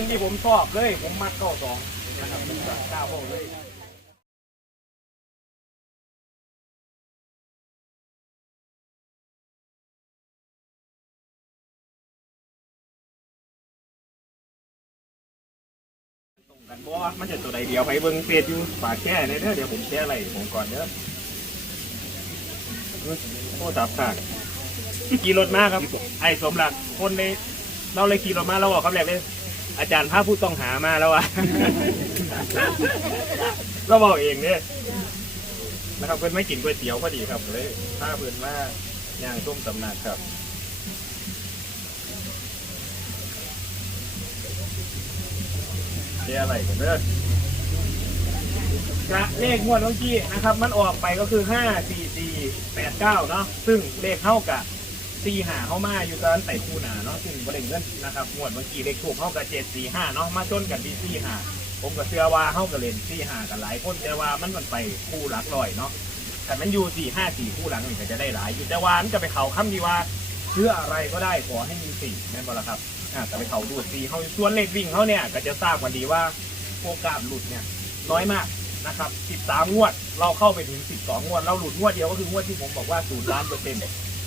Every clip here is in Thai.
นที่ผมชอบเลย ผมมักเก้าสองนะครับผมจะกล้าบอกเลยตรงกันบ่มันจะตัวใดเดียวไปเบิ่งเฟซอยู่ฝากแค่เลยเด้อเดี๋ยวผมแชร์อะไรผมก่อนเด้อโทษจับค่ะขี่รถมาครับ ไอ้สมหลักคนในเราเลยขี่รถมาเราบอกคำแรกเลย อาจารย์พาผู้ต้องหามาแล้วอะเราบอกเองเนี่ยนะครับเพื่อนไม่กินก๋วยเตี๋ยวพอดีครับเลยพาเพื่อนมาย่างต้มตำนักครับเรียอะไรกันเด้อกระเลขงวดเมื่อกี้นะครับ มันออกไปก็คือห้าสี่สี่แปดเก้าเนาะซึ่งเลขเท่ากับ สี่หาเข้ามาอยู่ตอนใส่คู่หนาเนาะซึ่งบริเงินนะครับงวดเมื่อกี้เลขถูกเข้ากับเจ็ดสี่ห้าเนาะมาชนกันที่สี่หาผมก็เชื่อว่าเข้ากับเลนสี่หากันหลายคนแต่ว่ามันมันไปคู่หลักลอยเนาะแต่มันอยู่สี่ห้าสี่คู่หลังนี่ก็จะได้หลายอยู่แต่ว่ามันจะไปเขาค้ำดีว่าเชื่ออะไรก็ได้ขอให้มีสี่แม่นบอละครับอ่าแต่ไปเขาดูดซีเขาส่วนเลขวิ่งเขาเนี่ยก็จะทราบกันดีว่าโอกาสหลุดเนี่ยน้อยมากนะครับ 13 งวด เราเข้าไปถึง 12 งวด เราหลุดงวดเดียวก็คืองวดที่ผมบอกว่าศูนย์ล้านเปอร์เซ็นต์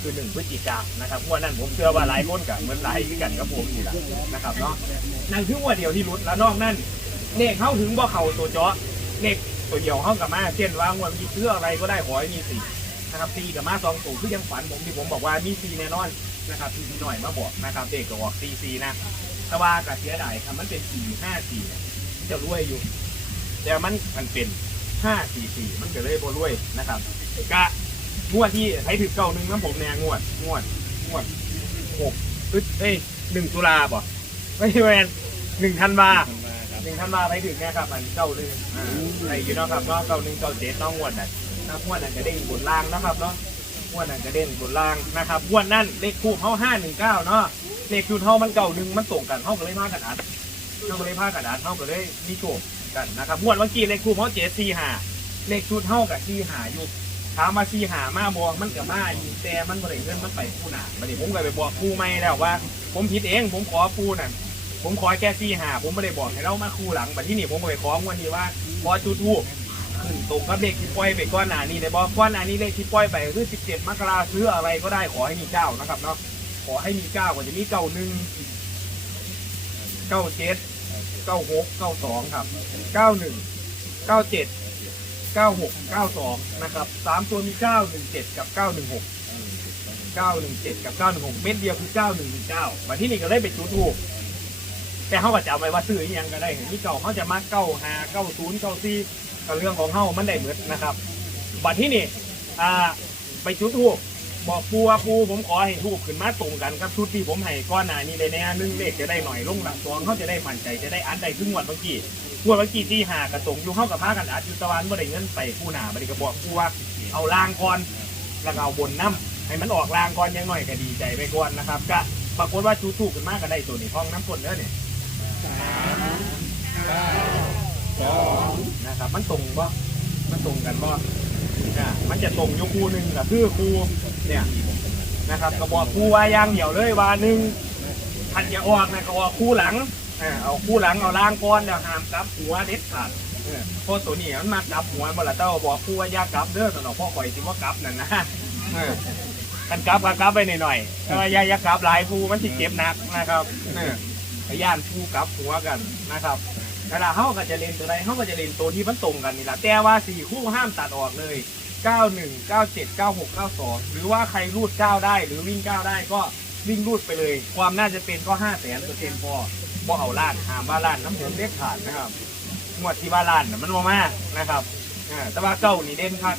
คือหนึ่งพฤศจิกายนนะครับงวดนั้นผมเชื่อว่าหลายคนกับเหมือนหลายที่กันกับผมนี่แหละนะครับเนาะนั่นคืองวดเดียวที่หลุดแล้วนอกนั้นเลขเข้าถึงบ่เข่าตัวเจาะเลขตัวเดียวเข้ากับมาเช่นว่างวดมีเชื่ออะไรก็ได้ขอให้มีสี่นะครับสี่กับมาสองตัวคือยังฝันผมที่ผมบอกว่ามีสี่แน่นอนนะครับทีหน่อยมาบอกนะครับเด็กก็บอกซีซีนะแต่ว่ากับเสียดายครับมันเป็นสี่ห้าสี่จะรวยอยู่แต่มันมันเป็นห้าสี่สี่มันก็เลยบ่รวยนะครับกะ งวดที่ให้ถึงเก้าหนึ่งน้ำผมเนี่ยงวด งวด งวดหกเอ้ยหนึ่งตุลาบ่ไม่แมนหนึ่งธันวาหนึ่งธันวาไปถึงเนี่ยครับมันเก้าหนึ่งอ่าไอ้อยู่เนาะครับเนาะเก้าหนึ่งเก้าเจ็ดน้องงวดน่ะถ้างวดนั้นจะได้บนล่างนะครับเนาะงวดนั้นกระเด็นบนล่างนะครับงวดนั้นเลขคู่เขาห้าหนึ่งเก้าเนาะเลขชุดเขามันเก่าหนึ่งมันตรงกันเขาก็เลยพากันอัดเขาก็เลยพากันอัดเขาก็เลยมีโชคกันนะครับงวดเมื่อกี้เลขคู่เขาเจ็ดสี่ห้าเลขชุดเขากับสี่ห้าอยู่ ถามมาสี่ห้ามาบวกมันกับมาอยู่แต่มันบริเงินมันไปคู่หนาบัดนี้ผมก็ไปบอกคู่ไม่แล้วว่า ผมผิดเอง ผมขอคู่นั่นผมขอแค่สี่ห้าผมไม่ได้บอกให้เรามาคู่หลังบัดที่นี่ผมก็ไปของวันนี้ว่าขอจุดทูบขึ้นตรงกับเลขที่ปล่อยไปก้อนหนานี้ในบอกก้อนหนานี้เลขที่ปล่อยไปคือ17มกราซื้ออะไรก็ได้ขอให้มีเก้านะครับเนาะขอให้มีเก้าก็จะมีเก้าหนึ่งเก้าเจ็ดเก้าหกเก้าสองครับเก้าหนึ่งเก้าเจ็ด เก้าหกเก้าสองนะครับสามตัวมีเก้าหนึ่งเจ็ดกับเก้าหนึ่งหกเก้าหนึ่งเจ็ดกับเก้าหนึ่งหกเม็ดเดียวคือเก้าหนึ่งหนึ่งเก้าวันที่นี่ก็เลยไปจุดถูก แต่เขาก็จะเอาไปว่าซื้ออหยังก็ได้ที่เก่าเขาจะมาเก้าหาเก้าศูนย์เก้าสี่ก็เรื่องของเขามันได้เหมือนนะครับบัดที่นี่อ่าไปจุดทูบบอกปูว่าปูผมขอให้ทูบขึ้นมาตรงกันกับชุดที่ผมให้ก้อนหน้านี้เลยน่หนึ่งเลขจะได้หน่อยลงหลังสองเขาจะได้มั่นใจจะได้อันใดขึ้นงวดเมื่อกี้ งวดเมื่อกี้ที่หากระตรงอยู่เข้ากับพากันอัดอยู่ตะวันบ่ได้เงินไปผู้หนาบ่ได้ก็บอกปูว่าเอาล่างก่อนแล้วก็เอาบนน้ำให้มันออกล่างก่อนยังหน่อยก็ดีใจไปก่อนนะครับ ก็ปรากฏว่าจุดทูบขึ้นมากก็ได้ตัวนี้ห้องน้ำฝนเด้อเนี่ยนะครับ มันตรงบ่มันตรงกันบ่อะมันจะตรงอยู่คู่หนึ่งกับคือคู่เนี่ยนะครับก็บอกคู่ว่าย่างเดี่ยวเลยว่าหนึ่งทันจะออกนะก็ออกคู่หลัง อ่าเอาคู่หลังเอาล่างก้อนเดี๋ยวห้ามกลับหัวเด็ดขาดเออเพราะตัวนี้มันมากลับหัวบ่ละเต้าบอกคู่ว่าอย่ากลับเด้อสนองพ่อข่อยสิว่ากลับนั่นนะเออกันกลับก็กลับไปหน่อยๆแต่ว่าอย่าอย่ากลับหลายคู่มันสิเจ็บหนักนะครับเออพยานคู่กลับหัวกันนะครับเวลาเขาก็จะเล่นตัวใดเขาก็จะเล่นตัวที่มันตรงกันนี่แหละแต่ว่าสี่คู่ห้ามตัดออกเลย 91 97 96 92 หรือว่าใครรูด 9 ได้หรือวิ่ง 9 ได้ก็วิ่งรูดไปเลย ความน่าจะเป็นก็5แสนเปอร์เซ็นต์พอ บ่เอาล้านหามบ้าล้านน้ำผมเด็ดขาดนะครับงวดที่บ้าล้านน่ะมันมามากนะครับอ่าแต่ว่าเก้านี่เด่นครับ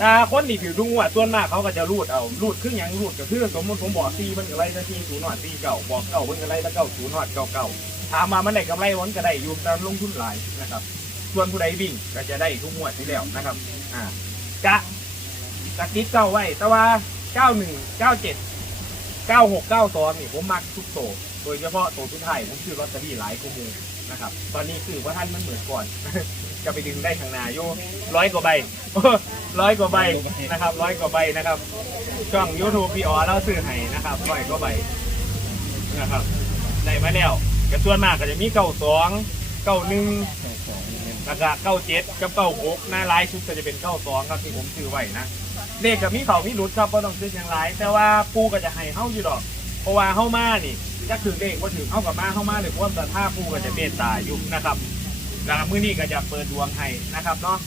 ถ้าคนที่ผิวทุกงวดส่วนมากเขาก็จะรูดเอารูดครึ่งหยังรูดก็คือสมมติผมบอกซีมันก็ไล่ซะซีศูนย์หอดซีเก่าบอกเก่ามันก็ไล่ซะเก่าศูนย์หอดเก่าเก่าถามมามันได้กำไรวันก็ได้อยู่ตามลงทุนหลายนะครับ ส่วนผู้ใดวิ่งก็จะได้ทุกงวดที่แล้วนะครับอ่ากะกะติดเก้าไว้ แต่ว่าเก้าหนึ่งเก้าเจ็ดเก้าหกเก้าตอนนี่ผมมักทุกโต โดยเฉพาะโตทุกไทายผมซื้อลอตเตอรี่หลายคู่มือนะครับ ตอนนี้คือว่าท่านมันเหมือนก่อน จะไปดึงได้ทางนาโยร้อยกว่าใบ ร้อยกว่าใบนะครับร้อยกว่าใบนะครับช่องยูทูบพี่อ๋อเล่าซื้อให้นะครับร้อยกว่าใบนะครับได้มาแล้วก็ส่วนมากก็จะมีเก้าสองเก้าหนึ่งแล้วก็เก้าเจ็ดกับเก้าหกหน้าลายชุดก็จะเป็นเก้าสองครับที่ผมซื้อไว้นะเลขกับมีเขามีหลุดครับก็ต้องซื้ออย่างไรแต่ว่าปูก็จะให้เฮาอยู่ดอก เพราะว่าเฮามานี่ จะถือเลขว่าถือเฮากับมาเฮามาเลยเพราะว่าแต่ถ้าปูก็จะเมตตาอยู่นะครับแล้วมื้อนี้ก็จะเปิดดวงให้นะครับเนาะ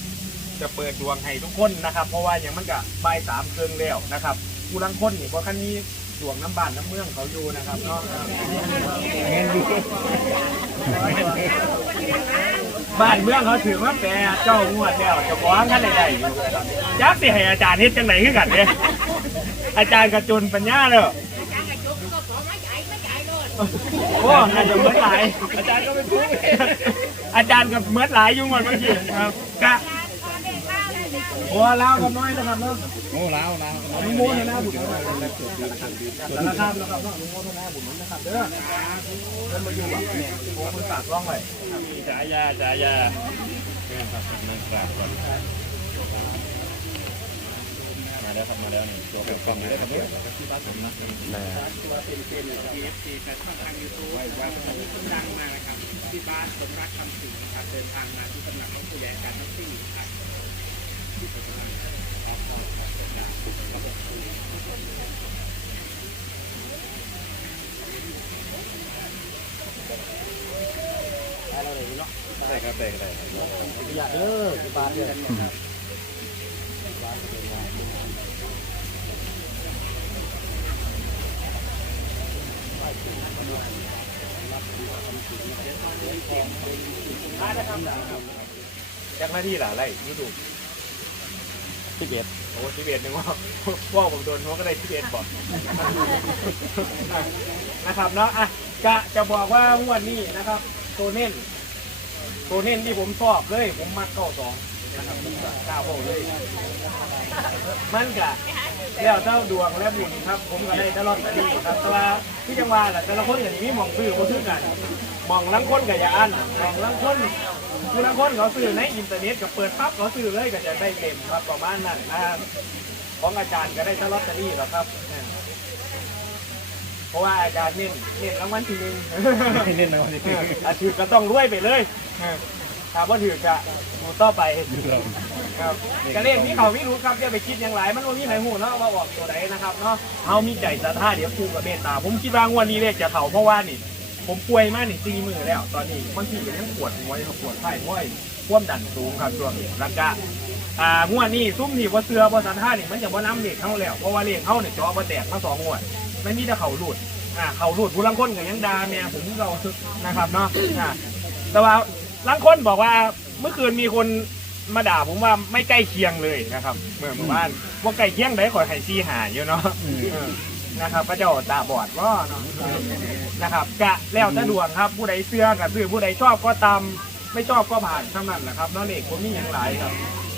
จะเปิดดวงให้ทุกคนนะครับ เพราะว่าอย่างมันก็บ่ายสามเครื่องแล้วนะครับผู้ลังคนนี่เพราะขั้นนี้ดวงน้ำบ้านน้ำเมืองเขาอยู่นะครับเนาะบ้านเมืองเขาถือว่าแปรเจ้างวดแล้วจะฟ้าของกันใดๆอยู่ยักษ์สิให้อาจารย์เฮ็ดจังไหนขึ้นกันเนี่ยอาจารย์กระจุนปัญญาเลย โอ้น่าจะเหมือนหลาย อาจารย์ก็ไม่พูดอาจารย์กับเหมือนหลายอยู่หมดเมื่อกี้ครับกะโอ้ลาวกันน้อยนะครับเนาะโอ้แล้วแล้วอนุโมทนาบุญนะครับสารคามนะครับเนาะอนุโมทนาบุญนะครับเด้อเพิ่นมาอยู่แบบเนี่ยโอ้คุณฝากร้องไว้จ่ายาจ่ายาครับนั่งกราบก่อน มาแล้วครับมาแล้วนี่ตัวเป็นกล่องได้ครับเนี่ยนผมนะตัวเป็นเป็น TFC แต่ช่องทางยูทูบว่าคนดังมากนะครับที่บ้านคนรักคำสิงนะครับเดินทางมาที่ตำหนักหลวงปู่ใหญ่การทั้งสี่ครับอะไรเลยเนาะได้ครับได้ได้อย่าเด้อที่บ้านเด้ อจากหน้าที่หล่ะไรยูทูบสิบเอ็ดโอ้สิบเอ็ดนึงว่าว่าผมโดนเขาก็ได้สิบเอ็ดบอกนะครับเนาะอะจะจะบอกว่างวดนี้นะครับ ตัวเน้นตัวเน้นที่ผมชอบเลย ผมมักเก้าสองนะครับผมก็กล้าบอกเลย มันกะ แล้วเจ้าดวงและบุญครับ ผมก็ได้ตลอดแต่ดีครับแต่ว่าที่จังหวัดแหละแต่ละคนอย่างนี้มองซื้อเขาซื้อกันมองลังคนกับยาอันมองลังคนคือลังคนเขาซื้อในอินเทอร์เน็ตกับเปิดปั๊บเขาซื้อเลยก็จะได้เต็มครับประมาณนั้นนะครับของอาจารย์ก็ได้ตลอดแต่ดีหรอกครับเนี่ยเพราะว่าอาจารย์เน้นเน้นรางวัลที่หนึ่งเล่นนะวันนี้อาถือก็ต้องรวยไปเลยถามว่าถือจะดูต่อไป ครับกระเล่นมีเขาไม่รู้ครับอย่าไปคิดอย่างไรมันว่ามีไหนหูเนาะว่าออกตัวใดนะครับเนาะเอามีใจศรัทธาเดี๋ยวครูกับเมตตา ผมคิดว่างวดนี้เลขจะเขาเพราะว่านี่ ผมป่วยมากนี่ซีมือแล้ว ตอนนี้บางทีก็ยังปวดหัวยังปวดไส้ห้อยความดันสูงครับช่วงนี้แล้วก็อ่างวดนี้ซุ้มนี่ว่าเสือว่าศรัทธานี่มันจะว่าน้ำเลขเข้าแล้วเพราะว่าเลขเข้าเนี่ยจอมาแตกมาสองงวดไม่มีแต่เขาหลุดอ่าเขาหลุดผู้ลังคนกับยังดาเนี่ยผมเราซึกนะครับเนาะอ่าแต่ว่าลังคนบอกว่าเมื่อคืนมีคน มาด่าผมว่าไม่ใกล้เคียงเลยนะครับเมื่อเมื่อวานว่าใกล้เคียงได้ขอไข่ซีหาอยู่เนาะเออนะครับพระเจ้าตาบอดว่าเนาะนะครับกะแล้วแต่ดวงครับผู้ใดเสื้อกับซื้อผู้ใดชอบก็ตามไม่ชอบก็ผ่านเท่านั้นแหละครับน้องเอกผมมีอย่างไรครับ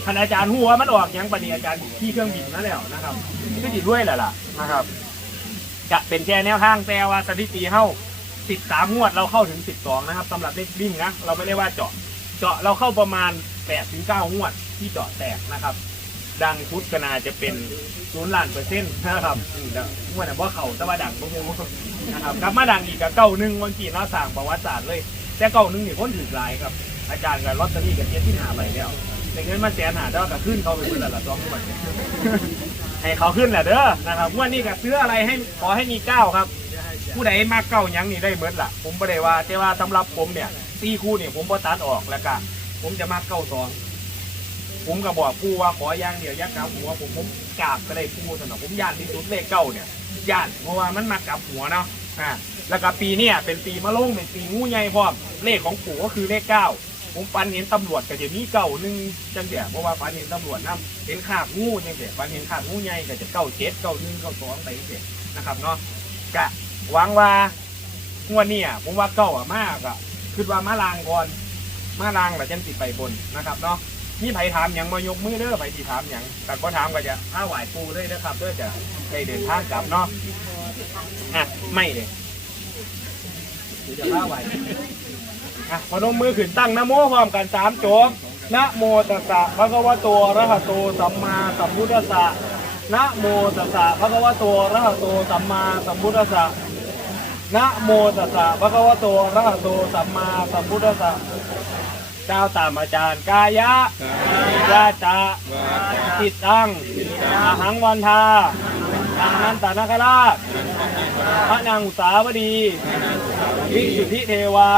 คณอาจารย์หัวมันออกยังปณีอาจารย์ที่เครื่องบินนั่นแล้วนะครับก็ดีด้วยแหละล่ะนะครับจะเป็นแค่แนวทางแต่ว่าสถิติเฮ้าสิบสามงวดเราเข้าถึงสิบสองนะครับสำหรับเลขวิ่งนะเราไม่ได้ว่าเจาะ เจาะเราเข้าประมาณ 8ถึง9งวดที่เจาะแตกนะครับ ดังชุดกนาจะเป็นศูนย์ล้านเปอร์เซ็นต์นะครับอืมแต่งวดนั้นว่าเขาแต่ว่าดังบ่ฮู้นะครับกลับมาดังอีกกับเก้าหนึ่งวันกี่เนาะสร้างประวัติศาสตร์เลย แต่เก้าหนึ่งนี่คนถือหลายครับ อาจารย์กับลอตเตอรี่กับเทียที่หาไปแล้วแต่เงินมาแสนหาได้ก็ขึ้นเขาไปเป็นละละสองงวดให้เขาขึ้นแหละเด้อนะครับงวดนี้ก็ซื้ออะไรให้ขอให้มีเก้าครับ ผู้ใดมาเก้าหยังนี่ได้เบิดล่ะ ผมบ่ได้ว่าแต่ว่าสำหรับผมเนี่ยตีคู่นี่ผมบ่ตัดออกแล้วก็ ผมจะมาเก้าสองผมก็บอกผู้ว่าขออย่างเดียวยักกลับหัวผมผมกราบก็ได้ผู้สนอผมย่านที่สุดเลขเก้าเนี่ยย่านเพราะว่ามันมากลับหัวเนาะอ่าแล้วก็ปีเนี่ยเป็นปีมะโรงเป็นปีงูใหญ่พร้อมเลขของปู่ก็คือเลขเก้าผมปันเห็นตำรวจก็จะมีเก้าหนึ่งจังเดียเพราะว่าปันเห็นตำรวจนํเห็นขาบงูจังเดียปันเห็นขาบงูใหญ่ก็จะเก้าเจ็ดเก้าหนึ่งเก้าสองไปเดียนะครับเนาะกะหวังว่างวดนี้อะผมว่าเก้าอะมากอะคือว่ามาลางก่อน มาลางแล้วจังสิไปบนนะครับเนาะมีไผถามหยังมายกมือเด้อไผสิถามหยังแต่ก็ถามก็จะถ้าไหวปูเลยนะครับเด้อจะได้เดินทางกลับเนาะอะไม่เลยเดี๋ยวจะพาไหวอะพนมมือขึ้นตั้งนะโมพร้อมกันสามจบนะโมตัสสะภะคะวะโตอะระหะโตสัมมาสัมพุทธัสสะนะโมตัสสะภะคะวะโตอะระหะโตสัมมาสัมพุทธัสสะนะโมตัสสะภะคะวะโตอะระหะโตสัมมาสัมพุทธัสสะ จ้าตามอาจารย์กายะวาจาจิตตังอาหังวันทาอังนันตนาคราชพระนางอุสาวดี วิสุทธิเทวา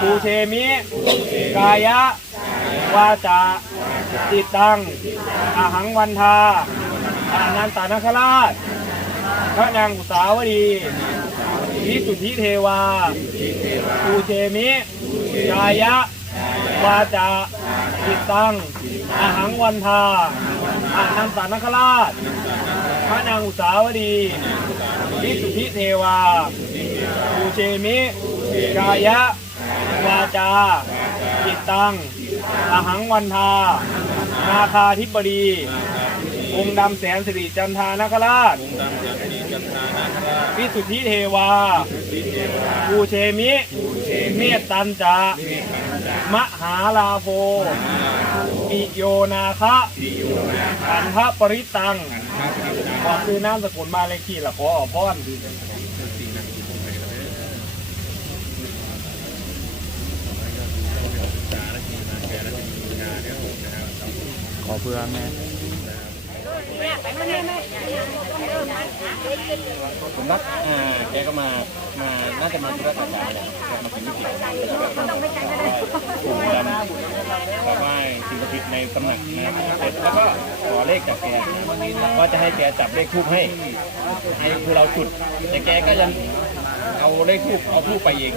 ภูเชมิ กายะ วาจาจิตตังอาหังวันทาอานันตนาคราชพระนางอุสาวดีวิสุทธิเทวาภูเชมิ กายะ วาจาจิตตังอาหังวันทาอานันตนาคราช พระนางอุสาวดีวิสุทธิเทวาภูเชมิ กายะ วาจา จิตตังอาหังวันทา นาคาธิบดี องค์ดำแสนสิริจันทานคราชวิสุทธิเทวา ภูเชมิเมตตันจามหาลาโภปิโยนาคะขันทปริตังขอคือน้ำสกุลมาเลขที่ละขอออกพรขอเพื่อแม่ ผมรักอ่าแกก็มา มาน่าจะมาธุระต่างๆแหละแกมาถึงที่ถูกดำกราบไหว้สิ่งศักดิ์สิทธิ์ในตำหนักนะครับเสร็จแล้วก็ขอเลขจากแกว่าจะให้แกจับเลขทูบให้ให้คือเราจุด แต่แกก็ยังเอาเลขทูบเอาทูบไปเอง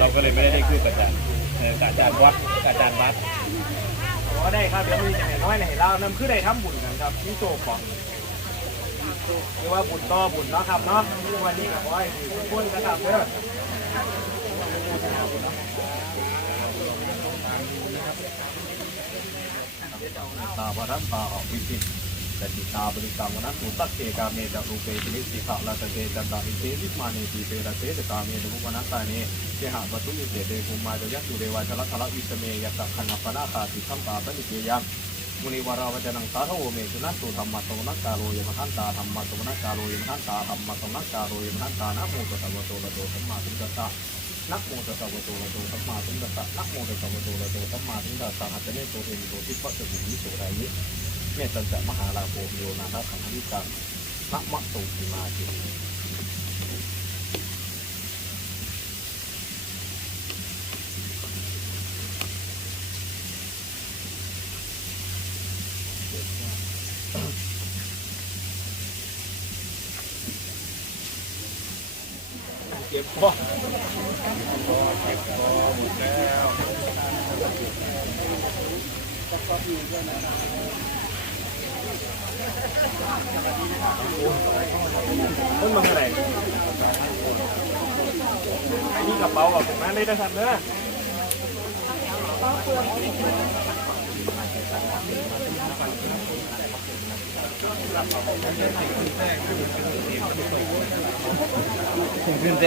เราก็เลยไม่ได้เลขทูบกับอาจารย์ออกับอาจารย์วัดกับอาจารย์วัด ก็ได้ครับแล้วมีอย่างน้อยไหนเล่านำคือได้ทำบุญกันครับที่โจของเรียกว่าบุญต่อบุญเนาะครับเนาะวันนี้กับว่าทุกคนนะครับเด้อตาบรัตตาออกวิจิต ตติตาบริกรรมนัสสุตักเกกาเมจัรูเปติลิสิขะลาตเกจันตาอิเตวิมานีตีเปรเตตกาเมตุมุปนัสตาเนเจหะปตุมิเตเตภูมาจยักษุเดวาชละทละวิสเมยัสสะขันปนาคาติสัมปาปนิเกยังมุนีวาราวจนังสาธโวเมสุนัสุธรรมะสนักกาโรยมหันตาธรรมะสนักกาโรยมหันตาธรรมะสนักกาโรยมหันตานะโมตัสสะวะโตระโตสัมมาสัมพุทธะนะโมตัสสะวะโตระโตสัมมาสัมพุทธะนะโมตัสสะวะโตระโตสัมมาสัมพุทธะหัตถเนโตเอมิโตทิพะสมุนิโสไรยิ เมตตันจะมหาลาโภโยนาทัขันธวิตังนะมะตุติมาจิเก็บพอเก็บพอหมดแล้ว ต้นมันอะไรอันนี้กระเป๋ากับผมมาเลยนะครับเนอะเป้าหมายขึ้นบ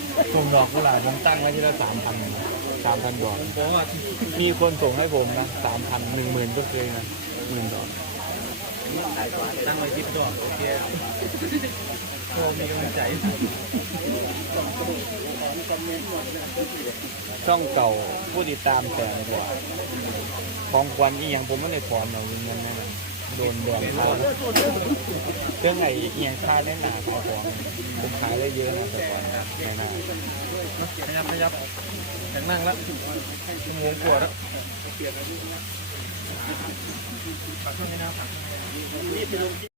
ผมดอกกุหลาบผมตั้งไว้ที่ละสามพันสามพันดอกมีคนส่งให้ผมนะสามพันหนึ่งหมื่นก็เคยนะหมื่นดอกตั้งไว้ทิปดอกโอเคโอ้มีกำลังใจช่องเก่าผู้ติดตามแต่กว่า ของควันอีหยังผมไม่ได้ขอนหรอกเงินนั่นน่ะ โดนแดงเขาเรื่องไหนเอียงค่าได้หนาพอของผมขายได้เยอะนะแต่ก่อนไม่น่าขยับขยับแข็งนั่งแล้วชั่วโมงกว่าแล้วนี่เป็น